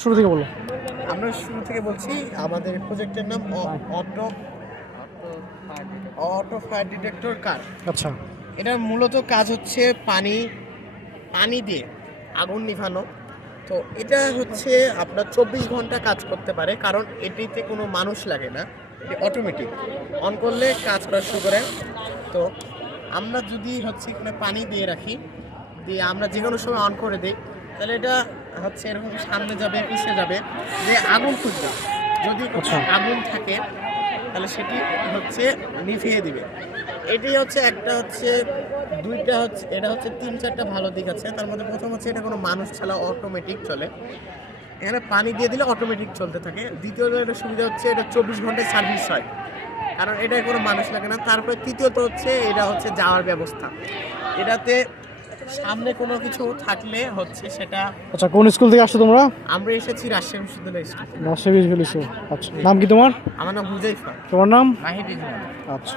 শুরু থেকে বলো। আমরা শুরু থেকে বলছি। আমাদের প্রজেক্টের নাম অটো অটো ফায়ার ডিটেক্টর কার। আচ্ছা, এটার মূলত কাজ হচ্ছে পানি দিয়ে আগুন নিভানো। তো এটা হচ্ছে আপনার 24 ঘন্টা কাজ করতে পারে, কারণ এটিতে কোনো মানুষ লাগে না, এটি অটোমেটিক অন করলে কাজ করা শুরু করে। তো আমরা যদি হচ্ছে এখানে পানি দিয়ে রাখি, দিয়ে আমরা যে কোনো সময় অন করে দিই, তাহলে এটা হচ্ছে এরকম সামনে যাবে পিছিয়ে যাবে, যে আগুন খুঁজবে। যদি আগুন থাকে তাহলে সেটি হচ্ছে নিভিয়ে দিবে। এটি হচ্ছে একটা হচ্ছে দুইটা হচ্ছে, এটা হচ্ছে 3-4টা ভালো দিক আছে। তার মধ্যে প্রথম হচ্ছে এটা কোনো মানুষ ছাড়া অটোমেটিক চলে, এখানে পানি দিয়ে দিলে অটোমেটিক চলতে থাকে। দ্বিতীয়ত এটা সুবিধা হচ্ছে এটা 24 ঘন্টায় সার্ভিস হয়, কারণ এটায় কোনো মানুষ লাগে না। তারপরে তৃতীয়ত হচ্ছে এটা হচ্ছে যাওয়ার ব্যবস্থা। এটাতে সামনে কোনো কিছু থাকলে হচ্ছে সেটা। আচ্ছা, কোন স্কুল থেকে আসছো তোমরা? আমরা এসেছি রাজশাহী বিশ্ববিদ্যালয় স্টুডেন্ট। রাজশাহী বিশ্ববিদ্যালয়। আচ্ছা, নাম কি তোমার? আমার নাম হুজাইফা। তোমার নাম? মাহিবুর। আচ্ছা।